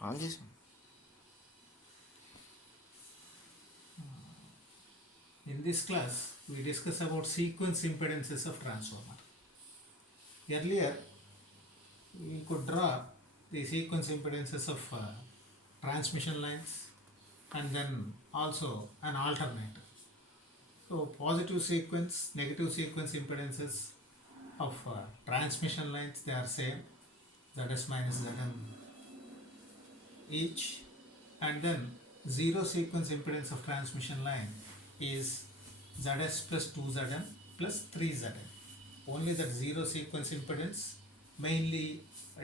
Call చేసాం. In this class, we discuss about sequence impedances of transformer. Earlier, we could draw the sequence impedances of transmission lines and then also an alternator. So, positive sequence, negative sequence impedances of transmission lines, they are same, Zs minus Zm each, and then zero sequence impedance of transmission line is Zs plus 2Zm plus 3Zm. Only that zero sequence impedance mainly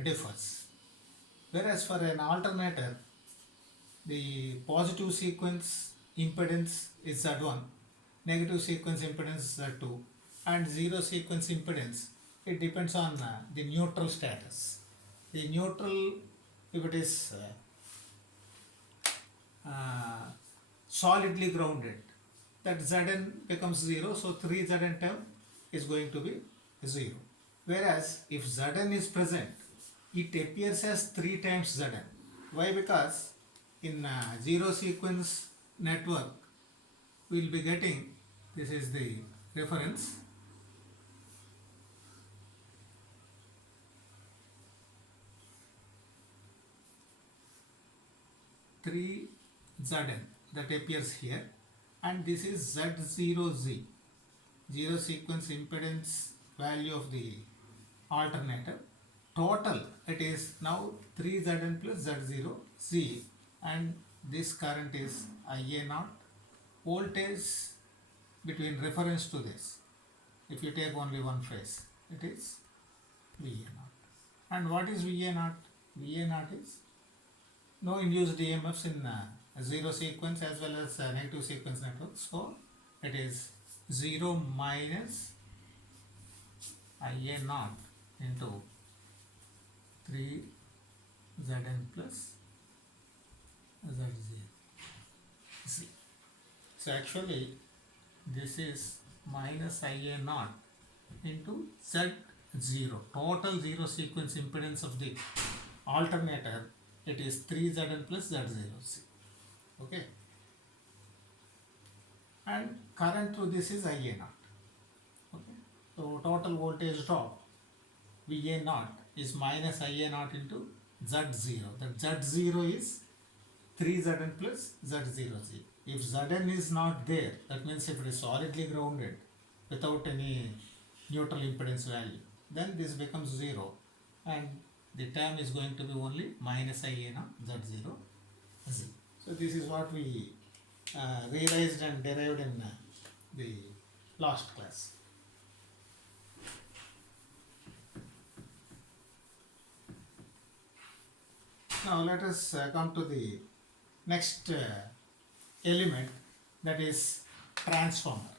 differs. Whereas for an alternator, the positive sequence impedance is Z1, negative sequence impedance is Z2, and zero sequence impedance, it depends on the neutral status. The neutral, if it is solidly grounded, that Zn becomes 0, so 3Zn term is going to be 0. Whereas if Zn is present, it appears as 3 times Zn. Why? Because in zero sequence network, we will be getting, this is the reference, three Zn that appears here, and this is Z0Z, zero sequence impedance value of the alternator. Total it is now 3Zn plus Z0Z, and this current is IA0. Voltage between reference to this, if you take only one phase, it is VA0. And what is VA0? VA0 is no induced EMFs in zero sequence as well as negative sequence networks. So it is 0 minus IA0 into 3 Zn plus Z0. See. So actually this is minus IA0 into Z0. Total zero sequence impedance of the alternator, it is 3Zn plus Z0. Okay. And current through this is IA0. Okay. So total voltage drop VA0 is minus IA0 into Z0. That Z0 is 3Zn plus Z0Z. If Zn is not there, that means if it is solidly grounded without any neutral impedance value, then this becomes 0, and the term is going to be only minus IA0 Z0 Z. So this is what we realized and derived in the last class. Now let us come to the next element, that is transformer,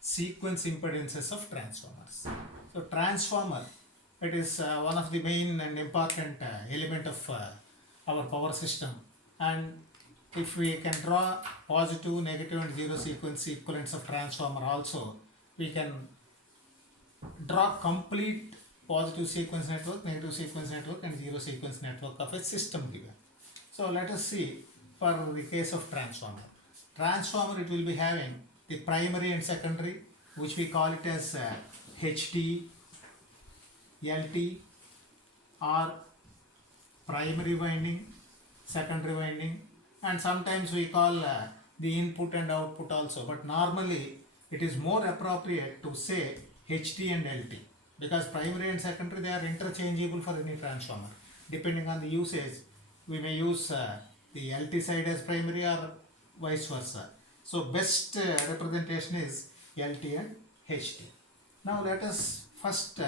sequence impedances of transformers. So transformer, it is one of the main and important element of our power system, and if we can draw positive, negative and zero sequence equivalents of transformer also, we can draw complete positive sequence network, negative sequence network and zero sequence network of a system given. So let us see for the case of transformer. Transformer, it will be having the primary and secondary, which we call it as HT, LT, or primary winding, secondary winding, and sometimes we call the input and output also, but normally it is more appropriate to say HT and LT, because primary and secondary, they are interchangeable for any transformer. Depending on the usage, we may use the LT side as primary or vice versa. So best representation is LT and HT. Now let us first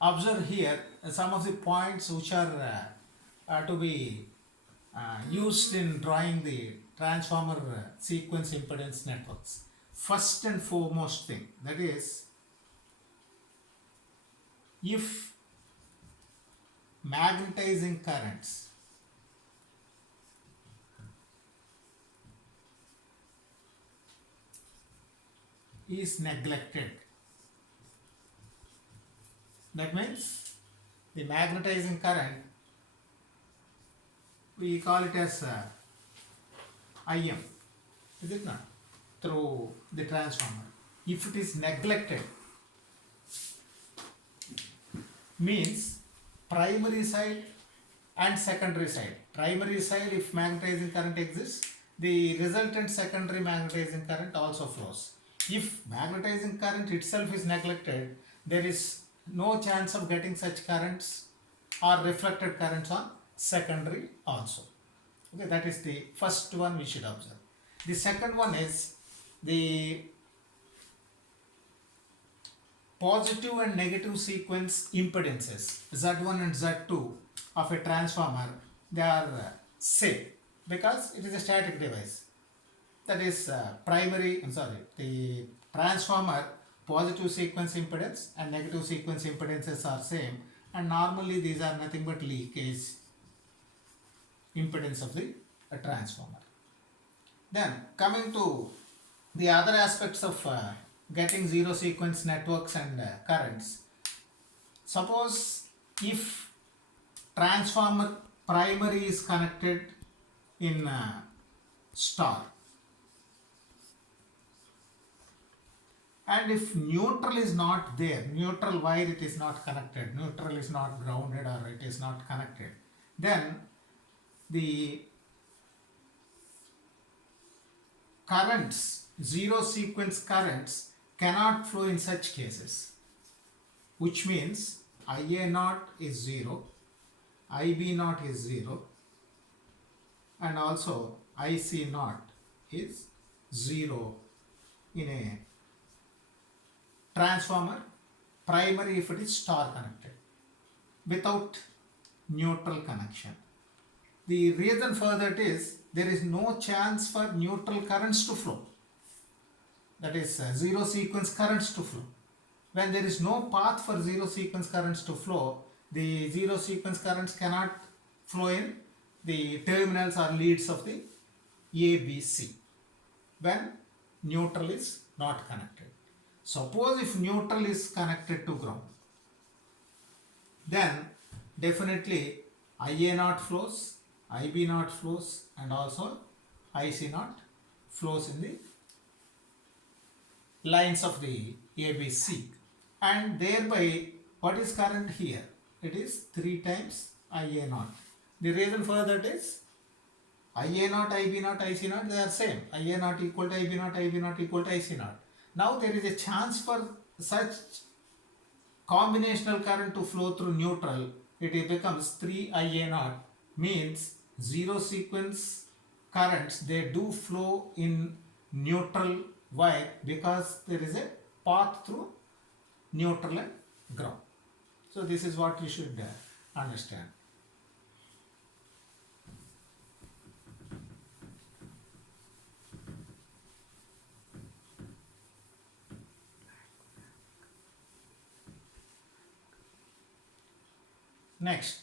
observe here some of the points which are to be used in drawing the transformer sequence impedance networks. First and foremost thing, that is, if magnetizing currents is neglected, that means the magnetizing current we call it as IM, is it not? Through the transformer. If it is neglected, means primary side and secondary side. Primary side, if magnetizing current exists, the resultant secondary magnetizing current also flows. If magnetizing current itself is neglected, there is no chance of getting such currents or reflected currents on secondary also. Okay, that is the first one we should observe. The second one is the positive and negative sequence impedances Z1 and Z2 of a transformer. They are same because it is a static device. That is the transformer positive sequence impedance and negative sequence impedances are same, and normally these are nothing but leakage impedance of the transformer. Then coming to the other aspects of getting zero sequence networks and currents. Suppose if transformer primary is connected in star, and if neutral is not there, neutral wire it is not connected, neutral is not grounded or it is not connected, then the currents, zero sequence currents cannot flow in such cases, which means IA naught is 0, IB naught is 0, and also IC naught is 0 in a transformer primary if it is star connected without neutral connection. The reason for that is there is no chance for neutral currents to flow, that is zero sequence currents to flow. When there is no path for zero sequence currents to flow, the zero sequence currents cannot flow in the terminals or leads of the ABC when neutral is not connected. Suppose if neutral is connected to ground, then definitely IA naught flows, IB naught flows, and also IC naught flows in the lines of the ABC, and thereby what is current here? It is 3 times IA naught. The reason for that is IA naught, IB naught, IC naught, they are same. IA naught equal to IB naught, IB naught equal to IC naught. Now there is a chance for such combinational current to flow through neutral. It becomes 3 IA naught, means zero sequence currents, they do flow in neutral wire because there is a path through neutral and ground. So this is what you should understand. Next,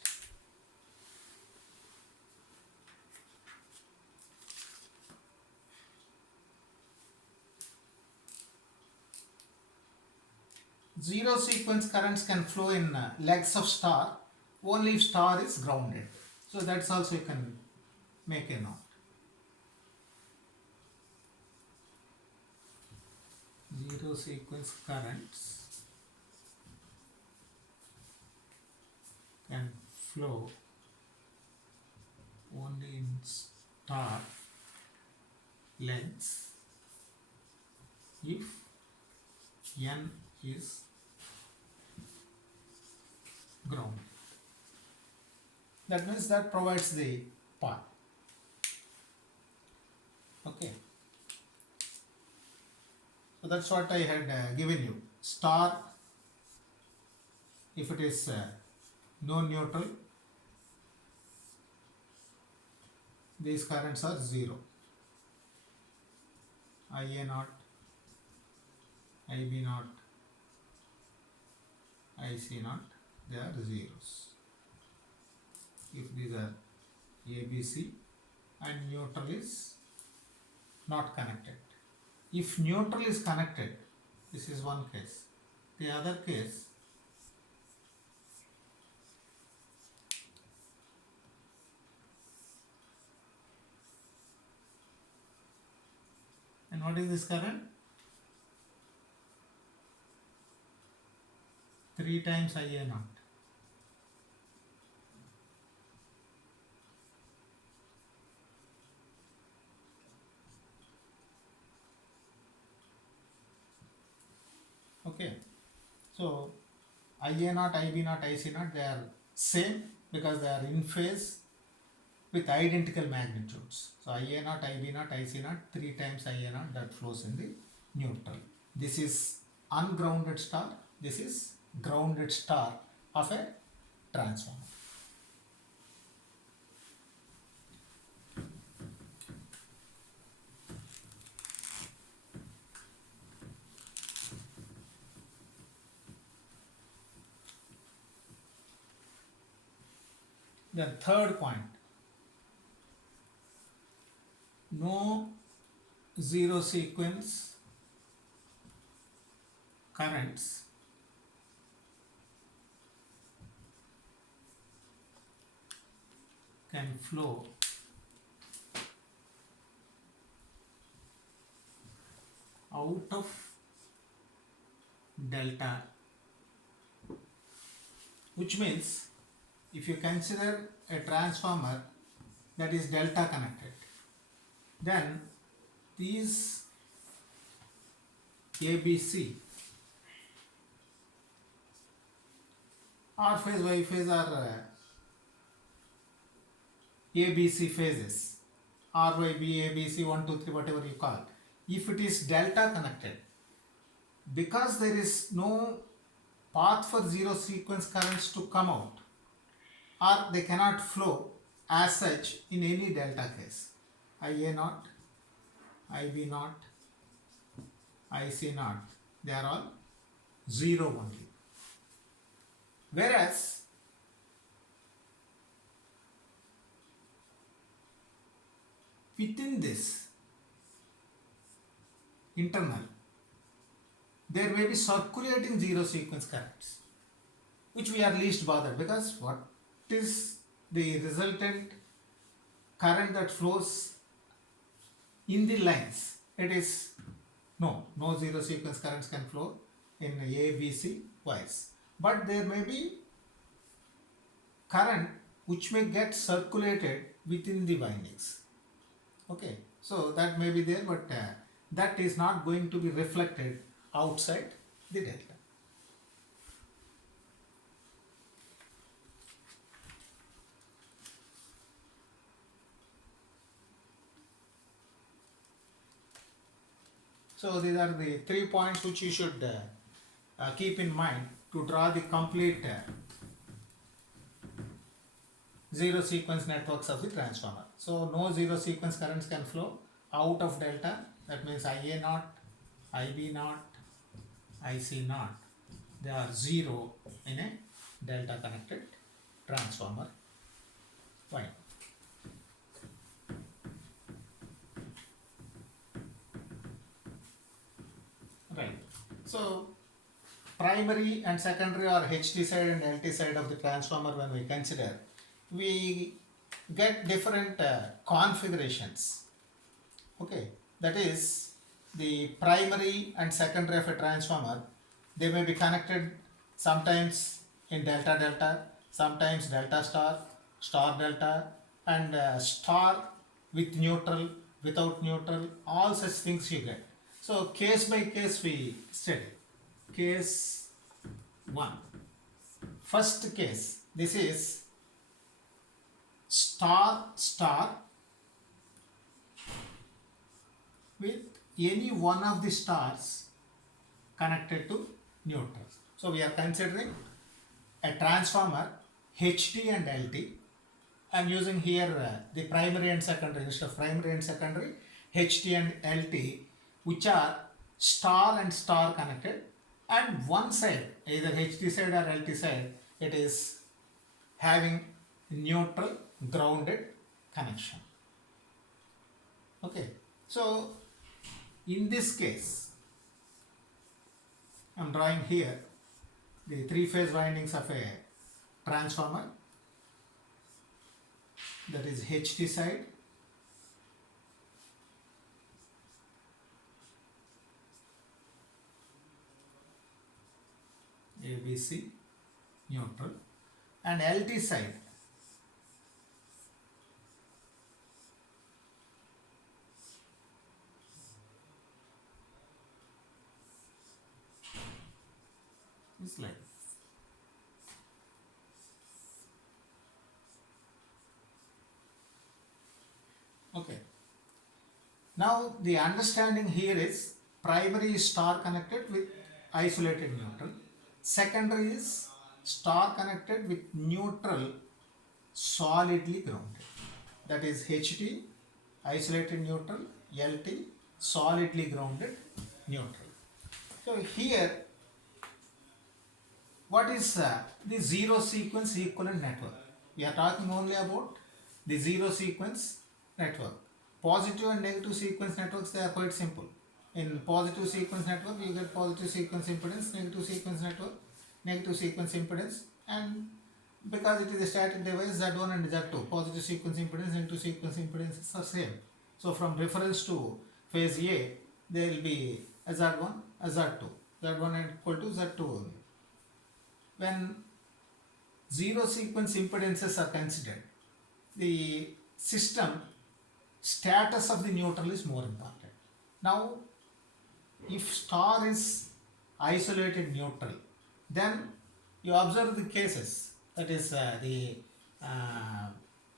zero sequence currents can flow in legs of star only if star is grounded. So that's also you can make a note. Zero sequence currents can flow only in star lengths if N is ground. That means that provides the path. Okay. So that's what I had given you. Star, if it is no neutral, these currents are 0. IA naught, IB naught, IC naught, they are zeros. If these are ABC and neutral is not connected. If neutral is connected, this is one case. The other case, what is this current? 3 times Ia naught. Okay, so Ia naught, Ib naught, Ic naught, they are same because they are in phase with identical magnitudes. So Ia naught, Ib naught, Ic naught, 3 times Ia naught that flows in the neutral. This is ungrounded star, this is grounded star of a transformer. Then third point, no zero sequence currents can flow out of delta, which means if you consider a transformer that is delta connected, then these ABC R phase, Y phase are ABC phases, R, Y, B, A, B, C, 1, 2, 3, whatever you call. If it is delta connected, because there is no path for zero sequence currents to come out, or they cannot flow as such in any delta case. Ia naught, Ib naught, Ic naught, they are all zero only. Whereas within this internal, there may be circulating zero sequence currents, which we are least bothered, because what is the resultant current that flows in the lines? It is no zero sequence currents can flow in A, B, C wise, but there may be current which may get circulated within the windings. Okay, so that may be there, but that is not going to be reflected outside the delta. So these are the 3 points which you should keep in mind to draw the complete zero sequence networks of the transformer. So no zero sequence currents can flow out of delta. That means Ia naught, Ib naught, Ic naught, they are zero in a delta connected transformer. Fine. Right. So primary and secondary or HT side and LT side of the transformer, when we consider, we get different configurations. Okay, that is the primary and secondary of a transformer, they may be connected sometimes in delta delta, sometimes delta star, star delta, and star with neutral, without neutral, all such things you get. So case by case we study. Case 1. First case, this is star star with any one of the stars connected to neutral. So we are considering a transformer HT and LT. I am using here the primary and secondary, instead of primary and secondary, HT and LT, which are star and star connected, and one side, either HT side or LT side, it is having neutral grounded connection. Okay, so in this case, I am drawing here the 3-phase windings of a transformer, that is HT side, DC neutral, and LT side is like this. Okay. Now the understanding here is primary is star connected with isolated neutral. Secondary is star connected with neutral solidly grounded. That is HT isolated neutral, LT solidly grounded neutral. So here what is the zero sequence equivalent network? We are talking only about the zero sequence network. Positive and negative sequence networks, they are quite simple. In positive sequence network, you get positive sequence impedance, negative sequence network, negative sequence impedance, and because it is a static device, Z1 and Z2, positive sequence impedance, negative sequence impedance are same. So from reference to phase A, there will be a Z1, a Z2, Z1 equal to Z2 only. When zero sequence impedances are considered, the system status of the neutral is more important. Now, if star is isolated neutral, then you observe the cases, that is the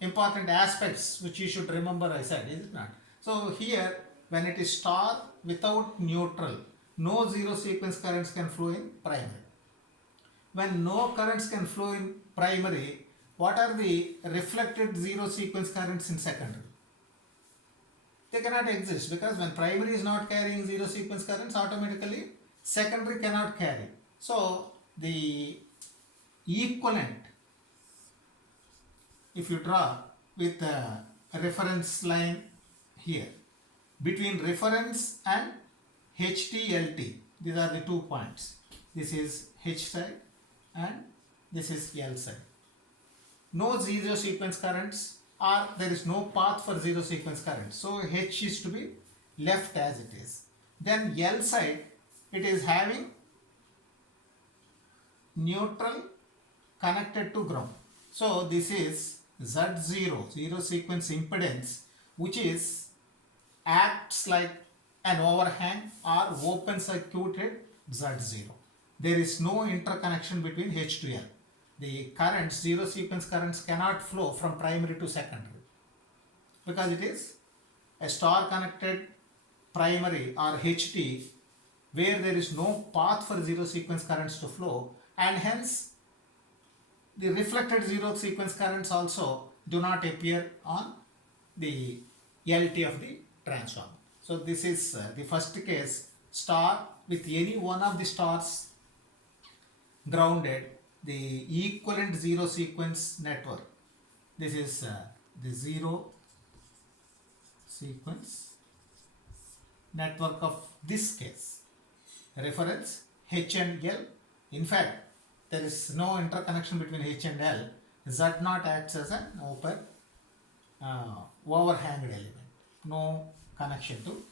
important aspects which you should remember, I said, is it not? So here, when it is star without neutral, no zero sequence currents can flow in primary. When no currents can flow in primary, what are the reflected zero sequence currents in secondary? They cannot exist, because when primary is not carrying zero sequence currents, automatically secondary cannot carry. So the equivalent, if you draw with a reference line here, between reference and HT-LT, these are the 2 points. This is H side and this is L side. No zero sequence currents, or there is no path for zero sequence currents. So H is to be left as it is. Then L side, it is having neutral connected to ground. So this is Z0, zero sequence impedance, which is acts like an overhang or open circuited Z0. There is no interconnection between H to L. The currents, zero sequence currents, cannot flow from primary to secondary, because it is a star connected primary or HT where there is no path for zero sequence currents to flow, and hence the reflected zero sequence currents also do not appear on the LT of the transformer. So this is the first case, star with any one of the stars grounded, the equivalent zero sequence network. This is the zero sequence network of this case. Reference H and L. In fact, there is no interconnection between H and L. Z0 acts as an open overhanged element. No connection to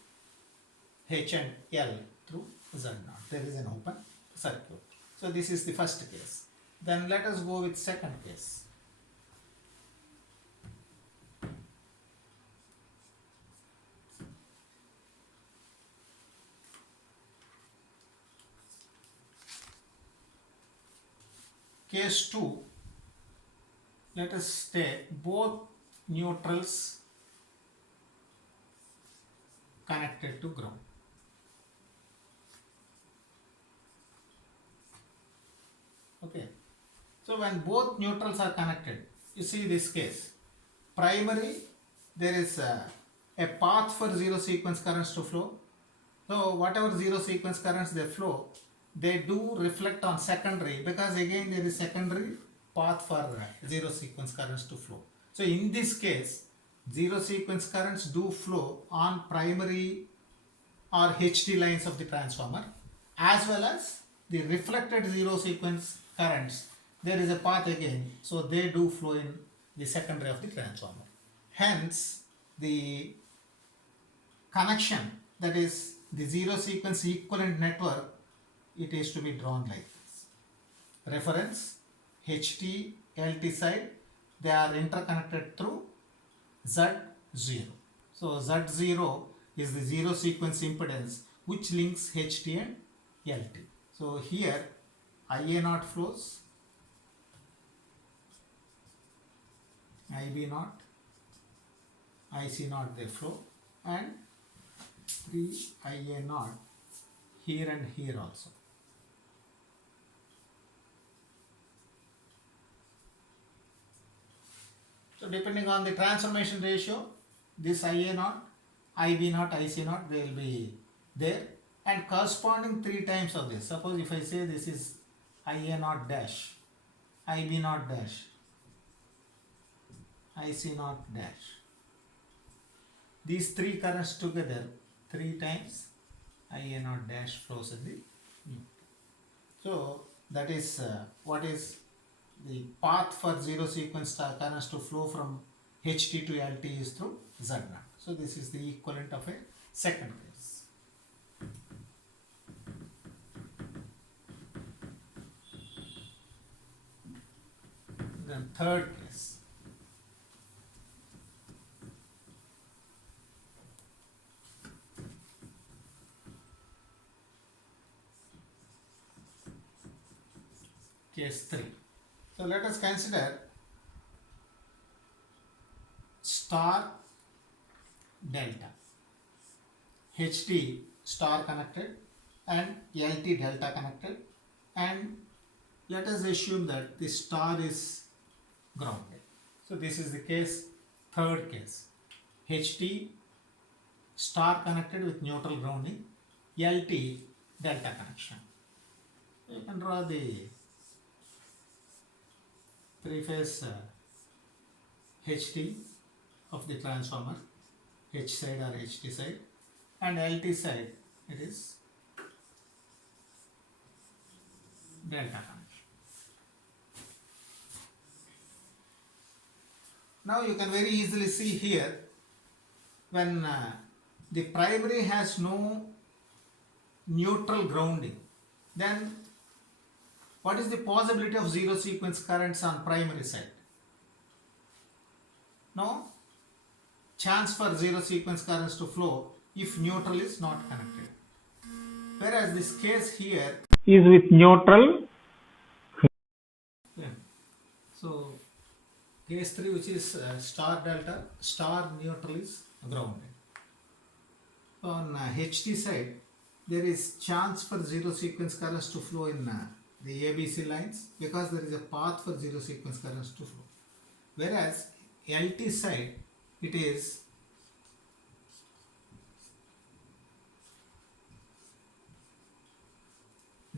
H and L through Z0. There is an open circuit. So this is the first case. Then let us go with second case. Case 2, let us take both neutrals connected to ground. Okay. So when both neutrals are connected, you see this case. Primary, there is a path for zero sequence currents to flow. So whatever zero sequence currents they flow, they do reflect on secondary, because again there is secondary path for zero sequence currents to flow. So in this case, zero sequence currents do flow on primary or HT lines of the transformer, as well as the reflected zero sequence currents. There is a path again, so they do flow in the secondary of the transformer. Hence, the connection, that is the zero sequence equivalent network, it is to be drawn like this. reference, HT, LT side, they are interconnected through Z0. So Z0 is the zero sequence impedance which links HT and LT. So here IA0 flows, IB0, IC0 they flow, and 3IA0 here and here also. So depending on the transformation ratio, this IA0, IB0, IC0 they will be there, and corresponding 3 times of this. Suppose if I say this is IA0 dash, IB0 dash, IC0 dash. These 3 currents together 3 times IA0 dash flows in the loop. So that is what is the path for zero sequence currents to flow from HT to LT is through Z0. So this is the equivalent of a second case. Then third case. Case 3. So let us consider star delta, HT star connected and LT delta connected, and let us assume that the star is grounded. So this is the case, third case. HT star connected with neutral grounding, LT delta connection. You can draw the three-phase HT of the transformer, H side or HT side, and LT side it is delta connection. Now you can very easily see here, when the primary has no neutral grounding, then what is the possibility of zero sequence currents on primary side? No chance for zero sequence currents to flow if neutral is not connected. Whereas this case here is with neutral. Yeah. So case 3, which is star delta, star neutral is grounded. On HT side, there is chance for zero sequence currents to flow in the ABC lines, because there is a path for zero sequence currents to flow. Whereas LT side, it is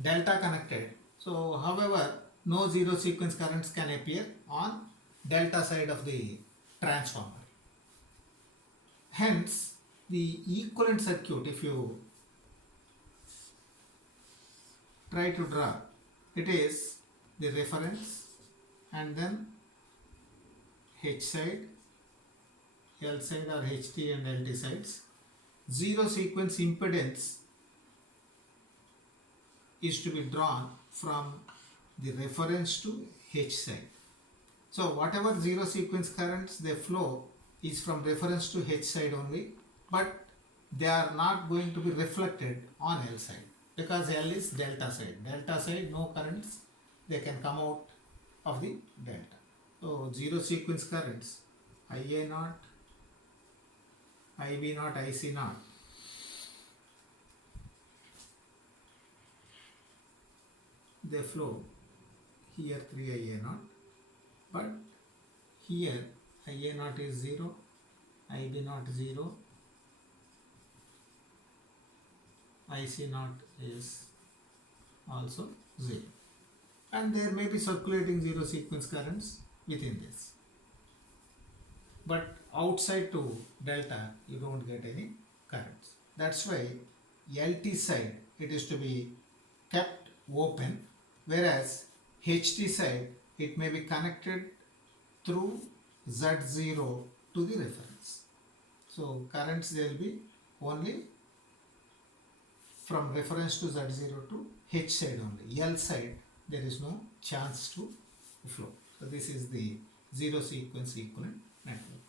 delta connected. So however, no zero sequence currents can appear on delta side of the transformer. Hence, the equivalent circuit, if you try to draw, it is the reference and then H side, L side or HT and LT sides. Zero sequence impedance is to be drawn from the reference to H side. So whatever zero sequence currents they flow is from reference to H side only, but they are not going to be reflected on L side, because L is delta side. Delta side, no currents, they can come out of the delta. So zero sequence currents, IA0, IB0, IC0, they flow here 3IA0, but here IA0 is 0, IB0 0, IC0 is also 0, and there may be circulating zero sequence currents within this, but outside to delta you don't get any currents. That's why LT side it is to be kept open, whereas HT side it may be connected through Z0 to the reference. So currents there will be only from reference to Z0 to H side only. L side there is no chance to flow. So this is the zero sequence equivalent network.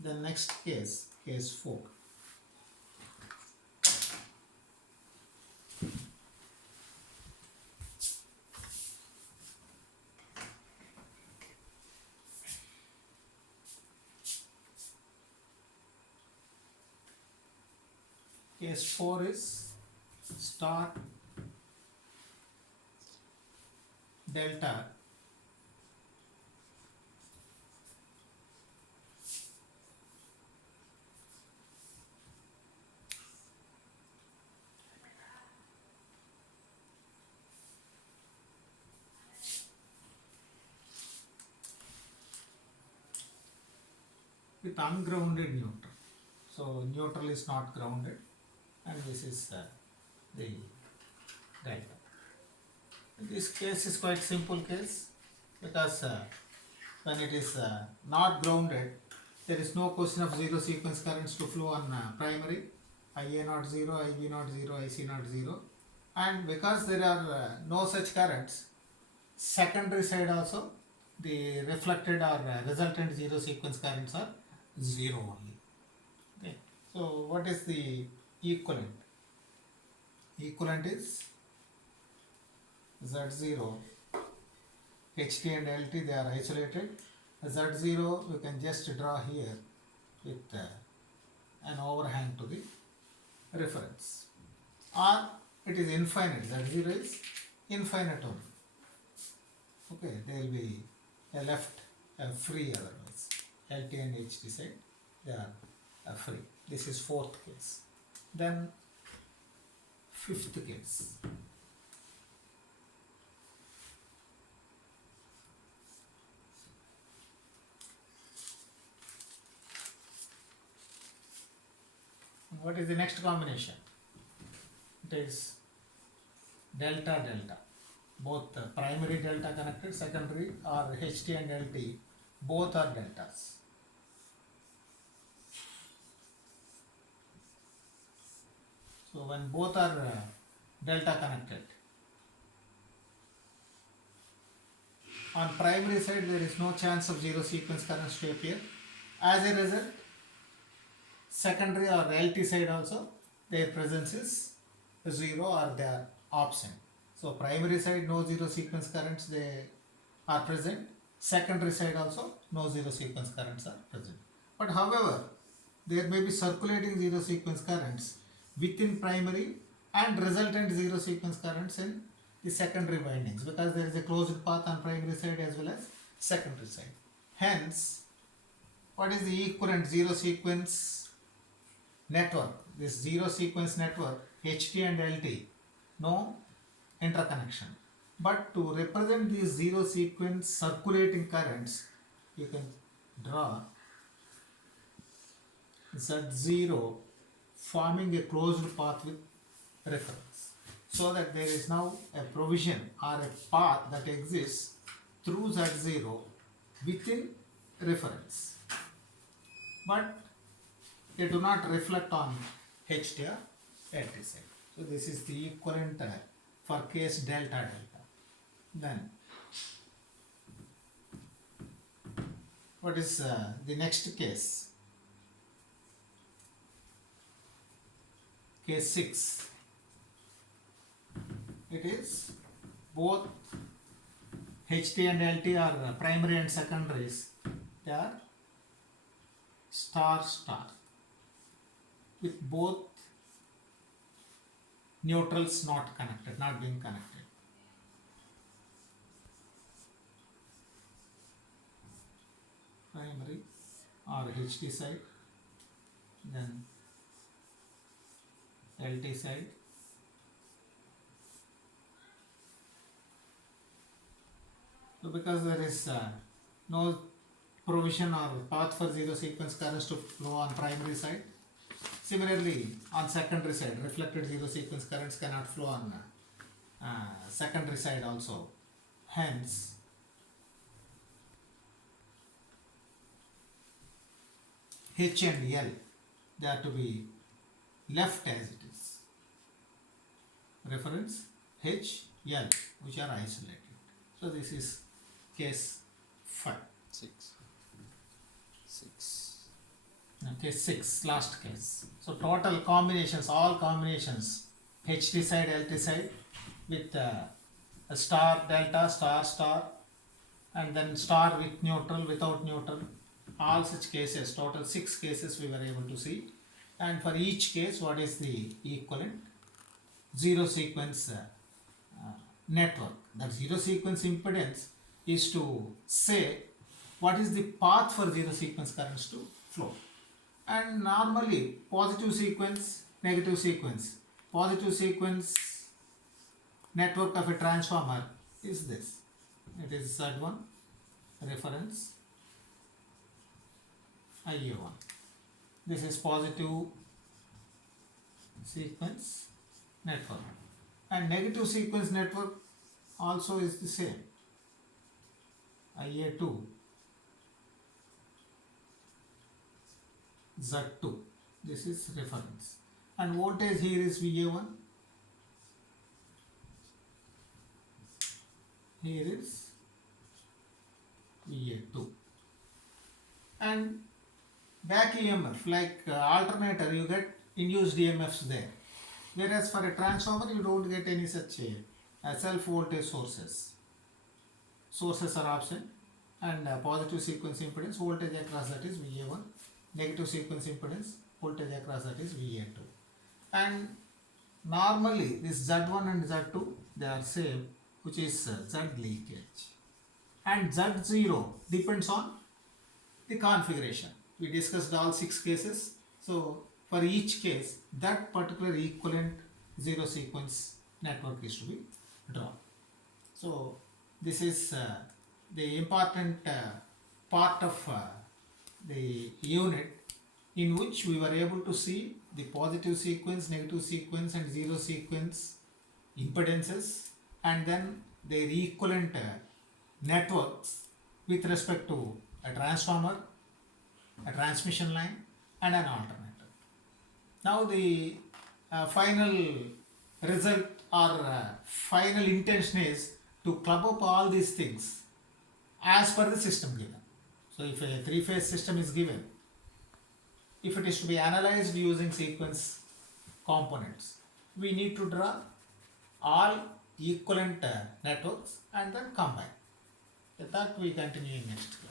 The next case, case 4. Case 4 is star delta with ungrounded neutral. So neutral is not grounded, and this is the delta. This case is quite simple case, because when it is not grounded, there is no question of zero sequence currents to flow on primary, IA not 0, IB not 0, IC not 0, and because there are no such currents, secondary side also the reflected or resultant zero sequence currents are 0 only. Okay. So what is the equivalent? Equivalent is Z0, HT and LT, they are isolated. Z0 we can just draw here with an overhang to the reference, or it is infinite. Z0 is infinite only. Okay, they will be left free otherwise. LT and HT side, they are free. This is fourth case. Then fifth case. What is the next combination? It is delta delta. Both primary delta connected, secondary or HT and LT, both are deltas. So when both are delta connected, on primary side there is no chance of zero sequence currents to appear. As a result, secondary or LT side also, their presence is 0 or they are absent. So primary side no zero sequence currents they are present, secondary side also no zero sequence currents are present. But however, there may be circulating zero sequence currents within primary and resultant zero sequence currents in the secondary windings, because there is a closed path on primary side as well as secondary side. Hence, what is the equivalent zero sequence network? This zero sequence network, HT and LT, no interconnection. But to represent these zero sequence circulating currents, you can draw Z0 forming a closed path with reference, so that there is now a provision or a path that exists through Z0 within reference, but they do not reflect on HT or LT side. So this is the equivalent for case delta delta. Then what is the next case? Case 6. It is both HT and LT are primary and secondaries. They are star star with both neutrals not connected, not being connected. Primary or HT side, then LT side, so because there is no provision or path for zero sequence currents to flow on primary side, similarly on secondary side reflected zero sequence currents cannot flow on secondary side also. Hence, H and L, they are to be left as it is. Reference H, L, which are isolated. So this is case 5. 6. Okay, 6, last case. So total combinations, all combinations, HT side, LT side with a star, delta, star, star, and then star with neutral, without neutral. All such cases, total 6 cases we were able to see. And for each case, what is the equivalent? Zero sequence network. That zero sequence impedance is to say what is the path for zero sequence currents to flow. And normally positive sequence, negative sequence. Positive sequence network of a transformer is this. It is Z1 reference IA1. This is positive sequence network. And negative sequence network also is the same. IA2 Z2. This is reference. And voltage here is VA1. Here is VA2. And back EMF, like alternator, you get induced EMFs there. Whereas for a transformer, you don't get any such self voltage sources. Sources are absent, and positive sequence impedance, voltage across that is VA1. Negative sequence impedance, voltage across that is VA2. And normally this Z1 and Z2, they are same, which is Z leakage. And Z0 depends on the configuration. We discussed all 6 cases. So for each case, that particular equivalent zero sequence network is to be drawn. So this is the important part of the unit in which we were able to see the positive sequence, negative sequence and zero sequence impedances, and then their equivalent networks with respect to a transformer, a transmission line and an alternator. Now the final result or final intention is to club up all these things as per the system given. So if a 3-phase system is given, if it is to be analyzed using sequence components, we need to draw all equivalent networks and then combine. With that we continue in next class.